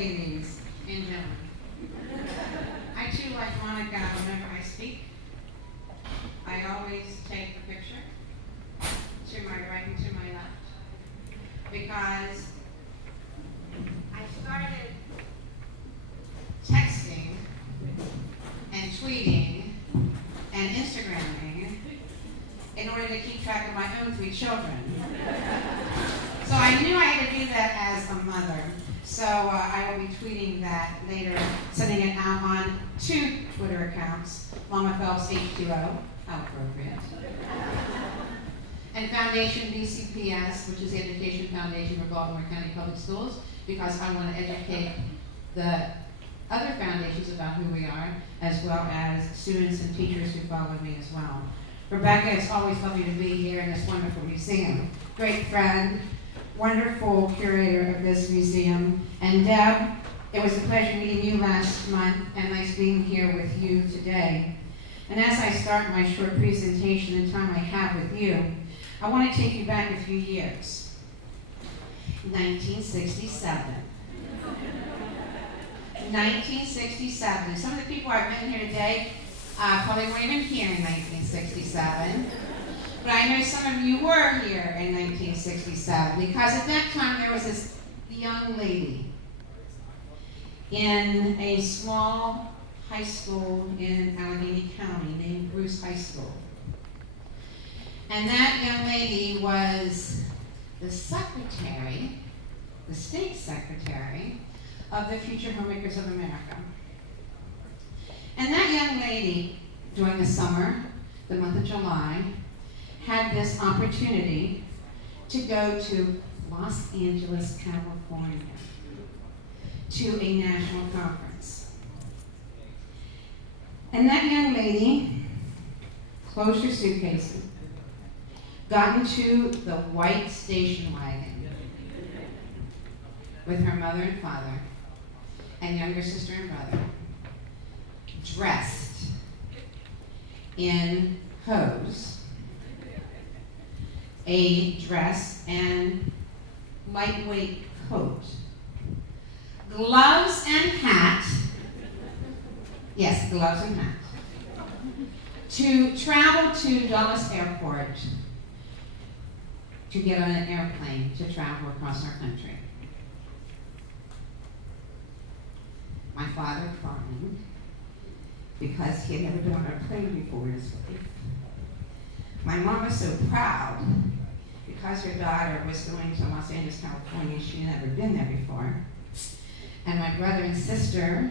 ladies and gentlemen, I too, like Monica, whenever I speak, I always take a picture to my right and to my left, because I started texting and tweeting and Instagramming in order to keep track of my own 3 children. So I knew I had to do that as a mother. So I will be tweeting that later, sending it out on 2 Twitter accounts, Mama Phelps H2O, how appropriate, and Foundation BCPS, which is the Education Foundation for Baltimore County Public Schools, because I want to educate the other foundations about who we are, as well as students and teachers who follow me as well. Rebecca, it's always lovely to be here in this wonderful museum. Great friend, wonderful curator of this museum. And Deb, it was a pleasure meeting you last month, and nice being here with you today. And as I start my short presentation and time I have with you, I want to take you back a few years. 1967. 1967. Some of the people I've met here today probably weren't even here in 1967. But I know some of you were here in 1967, because at that time there was this young lady in a small high school in Allegheny County named Bruce High School. And that young lady was the secretary, the state secretary, of the Future Homemakers of America. And that young lady, during the summer, the month of July, had this opportunity to go to Los Angeles, California, to a national conference. And that young lady closed her suitcase, got into the white station wagon with her mother and father and younger sister and brother, dressed in hose, a dress and lightweight coat, gloves and hat, yes, gloves and hat, to travel to Dulles Airport to get on an airplane to travel across our country. My father crying because he had never been on a plane before in his life. My mom was so proud because her daughter was going to Los Angeles, California. She had never been there before. And my brother and sister,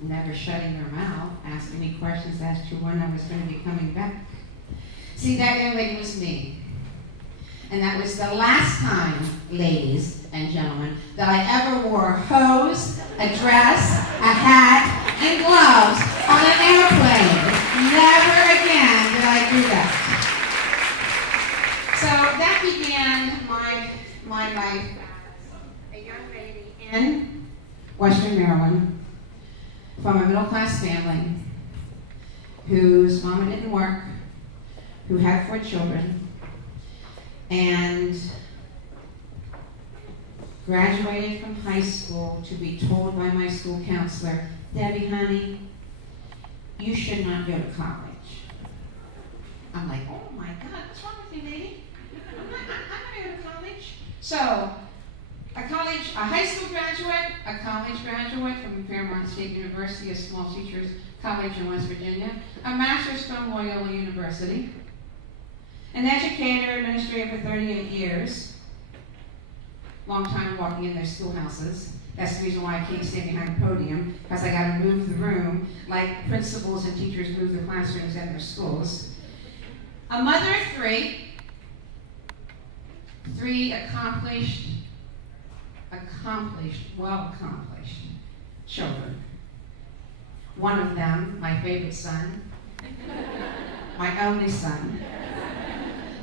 never shutting their mouth, asking me questions as to when I was going to be coming back. See, that young lady was me. And that was the last time, ladies and gentlemen, that I ever wore hose, a dress, a hat, and gloves on an airplane. Never again did I do that. So that began my life as a young lady in Western Maryland, from a middle-class family whose mama didn't work, who had 4 children, and graduated from high school to be told by my school counselor, Debbie, honey, you should not go to college. I'm like, oh my God, what's wrong with you, lady? I'm not going to go to college. So, a high school graduate, a college graduate from Fairmont State University, a small teachers college in West Virginia, a master's from Loyola University, an educator, administrator for 38 years, long time walking in their schoolhouses. That's the reason why I can't stay behind the podium, because I got to move the room like principals and teachers move the classrooms in their schools. A mother of 3 accomplished, well-accomplished children. One of them, my favorite son, my only son,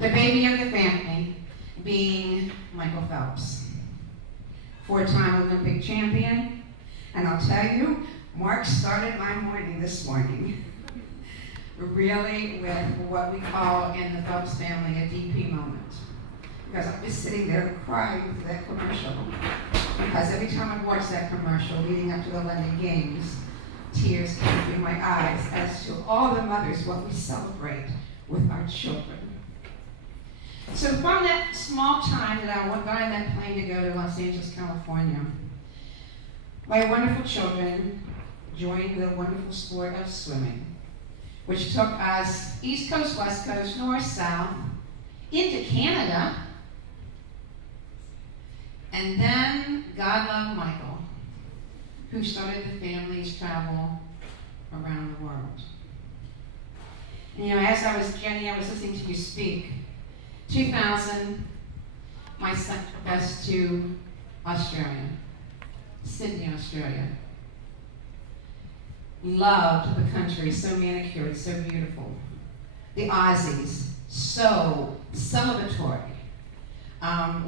the baby of the family, being Michael Phelps, 4-time Olympic champion. And I'll tell you, Mark started my morning this morning really with what we call in the Phelps family a DP moment. Because I was sitting there crying for that commercial. because every time I watched that commercial leading up to the London Games, tears came through my eyes as to all the mothers, what we celebrate with our children. So from that small time that I got on that plane to go to Los Angeles, California, my wonderful children joined the wonderful sport of swimming, which took us East Coast, West Coast, North, South, into Canada. And then God loved Michael, who started the family's travel around the world. And as I was, Jenny, I was listening to you speak. 2000, my son took us to Australia, Sydney, Australia. Loved the country, so manicured, so beautiful. The Aussies, so celebratory.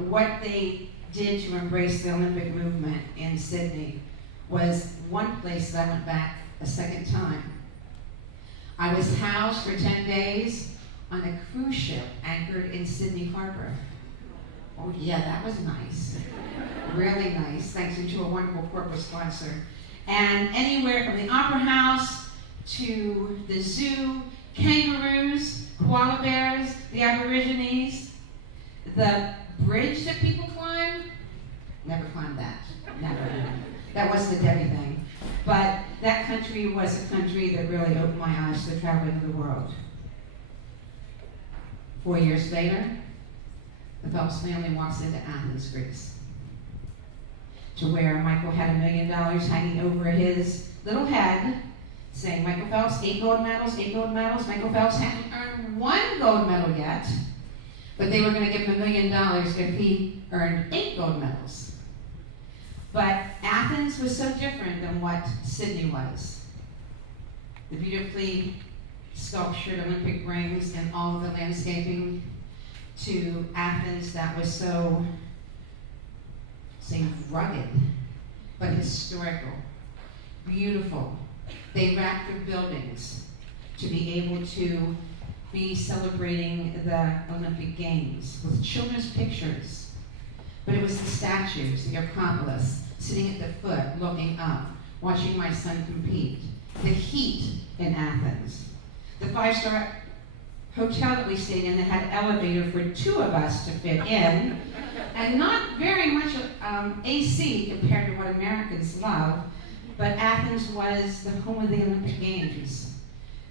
What they did to embrace the Olympic movement in Sydney was one place that I went back a second time. I was housed for 10 days on a cruise ship anchored in Sydney Harbor. Oh yeah, that was nice. Really nice, thanks to a wonderful corporate sponsor. And anywhere from the Opera House to the zoo, kangaroos, koala bears, the Aborigines, the bridge that people climb, never climbed that, never. That wasn't a Debbie thing. But that country was a country that really opened my eyes to traveling of the world. 4 years later, the Phelps family walks into Athens, Greece, to where Michael had $1 million hanging over his little head, saying, Michael Phelps, 8 gold medals, 8 gold medals. Michael Phelps hadn't earned 1 gold medal yet, but they were going to give him $1 million if he earned 8 gold medals. But Athens was so different than what Sydney was. The beautifully sculptured Olympic rings and all of the landscaping, to Athens that was so, say, rugged, but historical, beautiful. They wrapped their buildings to be able to be celebrating the Olympic Games with children's pictures. But it was the statues, the Acropolis, sitting at the foot, looking up, watching my son compete. The heat in Athens. The 5-star hotel that we stayed in that had an elevator for 2 of us to fit in, and not very much AC compared to what Americans love, but Athens was the home of the Olympic Games,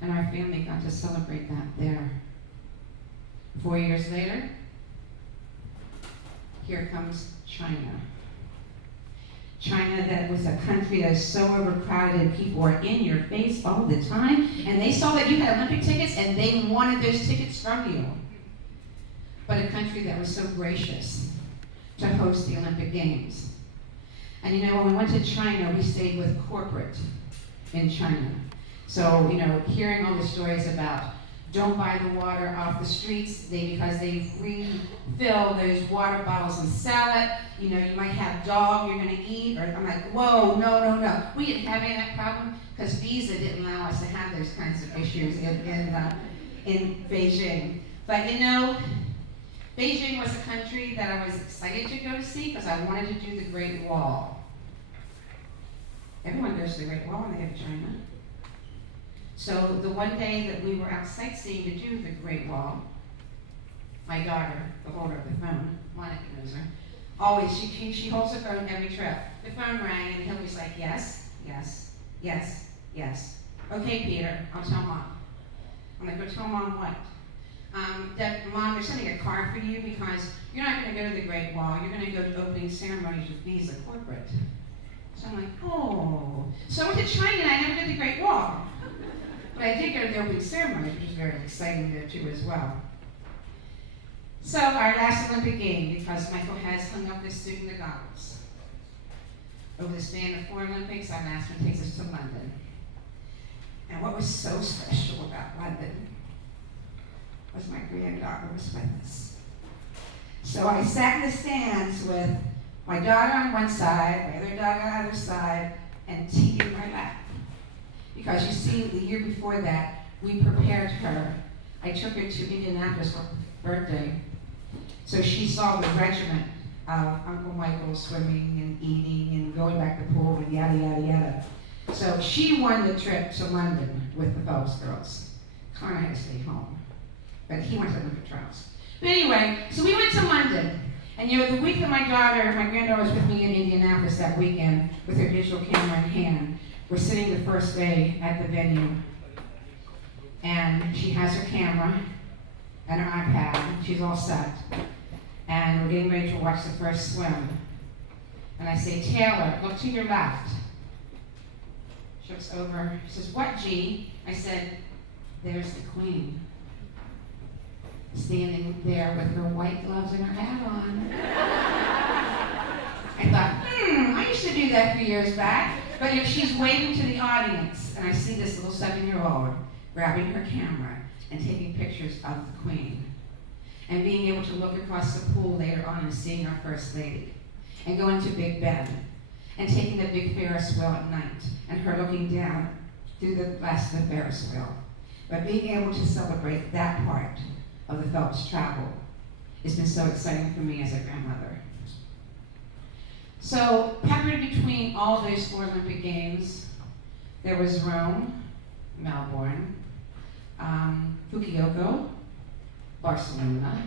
and our family got to celebrate that there. 4 years later, here comes China. China, that was a country that is so overcrowded and people are in your face all the time, and they saw that you had Olympic tickets and they wanted those tickets from you. But a country that was so gracious to host the Olympic Games. And when we went to China, we stayed with corporate in China. So, hearing all the stories about don't buy the water off the streets, because they refill those water bottles and sell it. You might have dog you're going to eat, or I'm like, whoa, no. We didn't have any of that problem because Visa didn't allow us to have those kinds of issues in Beijing. But Beijing was a country that I was excited to go to see because I wanted to do the Great Wall. Everyone goes to the Great Wall when they go to China. So the one day that we were out sightseeing to do the Great Wall, my daughter, the holder of the phone, Monica knows her, always, she holds the phone every trip. The phone rang and Hillary's like, yes. Okay, Peter, I'll tell Mom. I'm like, go tell Mom what? Mom, they're sending a car for you because you're not going to go to the Great Wall. You're going to go to opening ceremonies with Visa Corporate. So I'm like, oh. So I went to China and I never did the Great Wall. But I did go to the opening ceremony, which was very exciting there too as well. So our last Olympic game, because Michael has hung up his suit and the goggles. Over the span of 4 Olympics, our last one takes us to London. And what was so special about London was my granddaughter was with us. So I sat in the stands with my daughter on one side, my other daughter on the other side, and tea in my lap. Because you see, the year before that, we prepared her. I took her to Indianapolis for her birthday. So she saw the regiment of Uncle Michael swimming and eating and going back to the pool and yada, yada, yada. So she won the trip to London with the Phelps girls. Connor had to stay home, but he went to Olympic trials. But anyway, so we went to London. And the week that my granddaughter was with me in Indianapolis that weekend with her digital camera in hand, we're sitting the first day at the venue. And she has her camera and her iPad. She's all set. And we're getting ready to watch the first swim. And I say, Taylor, look to your left. She looks over. She says, what, G? I said, there's the Queen. Standing there with her white gloves and her hat on. I thought, I used to do that a few years back. But if she's waving to the audience, and I see this little 7-year-old grabbing her camera and taking pictures of the Queen, and being able to look across the pool later on and seeing our First Lady, and going to Big Ben, and taking the big Ferris wheel at night, and her looking down through the glass of the Ferris wheel. But being able to celebrate that part of the Phelps travel has been so exciting for me as a grandmother. So, peppered between all those 4 Olympic Games, there was Rome, Melbourne, Fukuoka, Barcelona,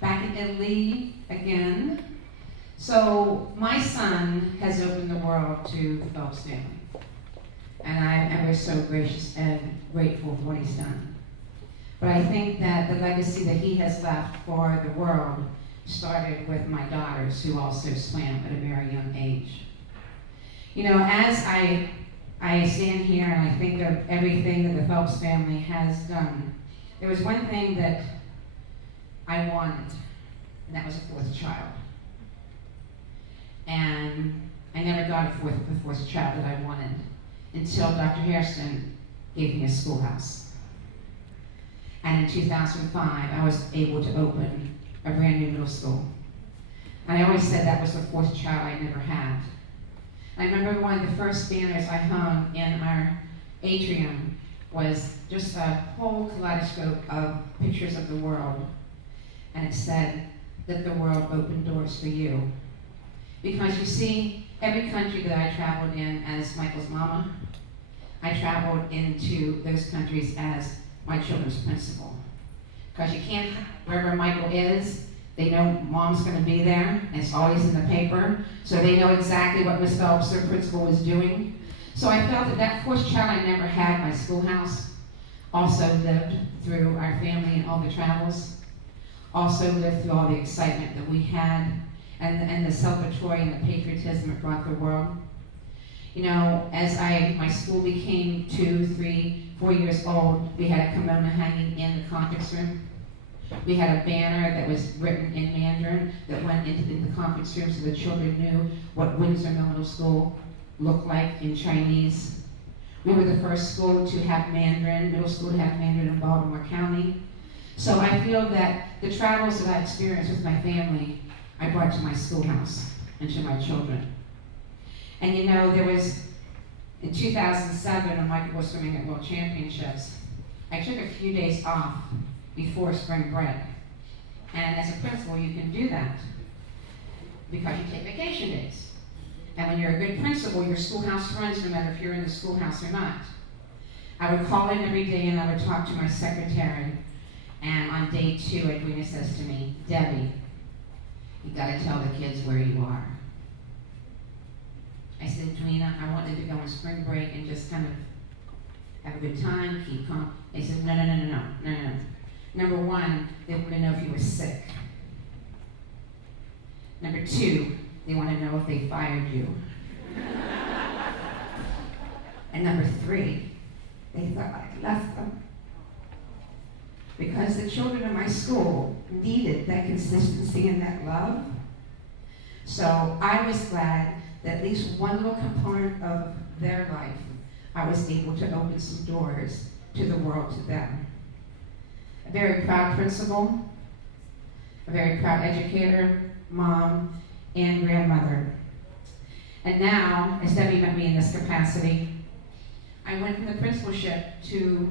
back in Italy again. So, my son has opened the world to the Phelps family. And I am ever so gracious and grateful for what he's done. But I think that the legacy that he has left for the world started with my daughters, who also swam at a very young age. As I stand here and I think of everything that the Phelps family has done, there was one thing that I wanted, and that was a 4th child. And I never got the 4th child that I wanted until Dr. Hairston gave me a schoolhouse. And in 2005, I was able to open a brand new middle school. And I always said that was the 4th child I never had. I remember one of the first banners I hung in our atrium was just a whole kaleidoscope of pictures of the world. And it said that the world opened doors for you. Because you see, every country that I traveled in as Michael's mama, I traveled into those countries as my children's principal. Because you can't, wherever Michael is, they know mom's going to be there, and it's always in the paper, so they know exactly what Miss Phelps, their principal, was doing. So I felt that 4th child I never had, my schoolhouse, also lived through our family and all the travels, also lived through all the excitement that we had, and the celebratory and the patriotism it brought the world. As my school became 2, 3, 4 years old, we had a kimono hanging in the conference room. We had a banner that was written in Mandarin that went into the conference room so the children knew what Windsor Middle School looked like in Chinese. We were the first school to have Mandarin, middle school to have Mandarin in Baltimore County. So I feel that the travels that I experienced with my family, I brought to my schoolhouse and to my children. And there was, in 2007, when Michael was swimming at World Championships, I took a few days off before spring break. And as a principal, you can do that because you take vacation days. And when you're a good principal, your schoolhouse runs no matter if you're in the schoolhouse or not. I would call in every day and I would talk to my secretary. And on day 2, Edwina says to me, Debbie, you gotta tell the kids where you are. I said, Edwina, I want them to go on spring break and just kind of have a good time, keep calm. They said, no. Number 1, they want to know if you were sick. Number 2, they want to know if they fired you. And number 3, they thought I left them. Because the children in my school needed that consistency and that love. So I was glad that at least one little component of their life, I was able to open some doors to the world to them. A very proud principal, a very proud educator, mom, and grandmother. And now, as Debbie met me in this capacity, I went from the principalship to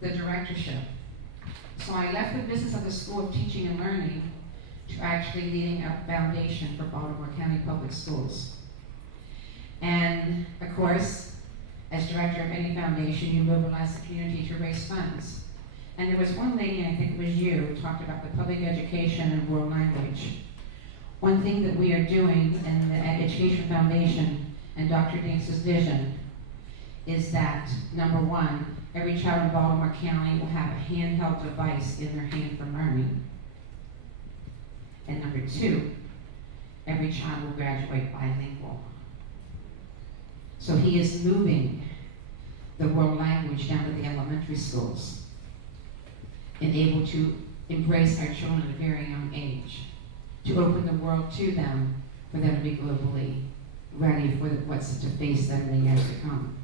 the directorship. So So I left the business of the School of Teaching and Learning to actually leading a foundation for Baltimore County Public Schools. And of course, as director of any foundation, you mobilize the community to raise funds. And there was one lady, and I think it was you, who talked about the public education and world language. One thing that we are doing in the Education Foundation and Dr. Dinks' vision is that, number one, every child in Baltimore County will have a handheld device in their hand for learning. And number two, every child will graduate bilingual. So he is moving the world language down to the elementary schools and able to embrace our children at a very young age, to open the world to them for them to be globally ready for what's to face them in the years to come.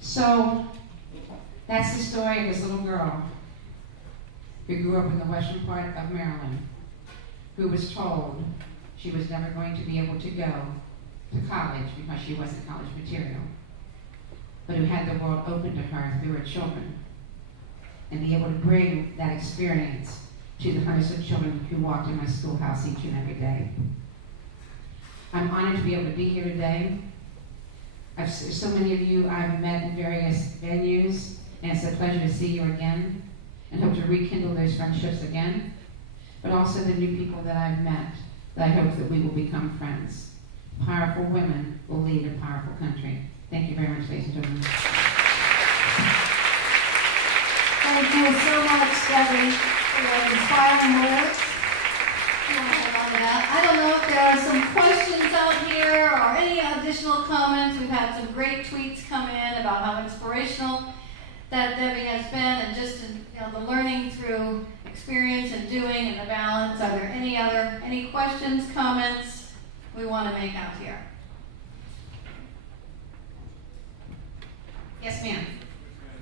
So that's the story of this little girl who grew up in the western part of Maryland, who was told she was never going to be able to go to college because she wasn't college material, but who had the world open to her through her children, and be able to bring that experience to the hundreds of children who walked in my schoolhouse each and every day. I'm honored to be able to be here today. So many of you I've met in various venues, and it's a pleasure to see you again, and hope to rekindle those friendships again, but also the new people that I've met, that I hope that we will become friends. Powerful women will lead a powerful country. Thank you very much, ladies and gentlemen. Thank you so much, Debbie, for your inspiring words. You want to hold on to that? I don't know if there are some questions out here or any additional comments. We've had some great tweets come in about how inspirational that Debbie has been, and just the learning through experience and doing and the balance. Are there any questions, comments we want to make out here? Yes, ma'am.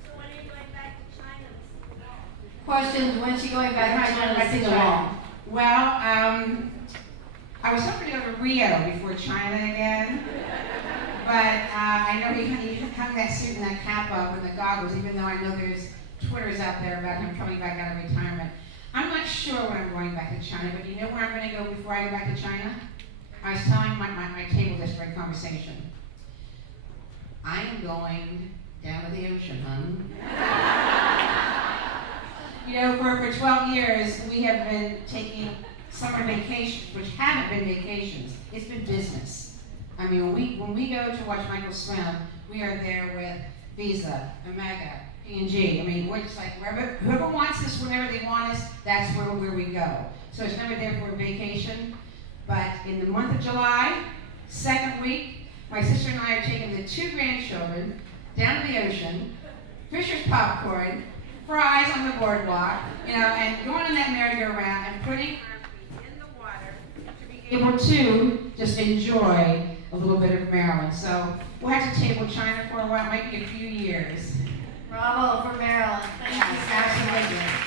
So when are you going back to China to see the wall? Questions? When's she going back to China to see the wall? Well, I was hoping to go to Rio before China again, but I know he hung that suit and that cap up and the goggles, even though I know there's Twitters out there about him coming back out of retirement. I'm not sure when I'm going back to China, but you know where I'm going to go before I go back to China? I was telling my table this during conversation. I am going down to the ocean, hon. You know, for 12 years, we have been taking summer vacations, which haven't been vacations. It's been business. I mean, when we go to watch Michael swim, we are there with Visa, Omega, P&G. I mean, we're just like, whoever wants us, whenever they want us, that's where we go. So it's never there for a vacation. But in the month of July, second week, my sister and I are taking the 2 grandchildren down to the ocean, Fisher's popcorn, fries on the boardwalk, and going on that merry-go-round and putting our feet in the water to be able to just enjoy a little bit of Maryland. So we'll have to table China for a while, might be a few years. Bravo for Maryland. Thank you. Absolutely.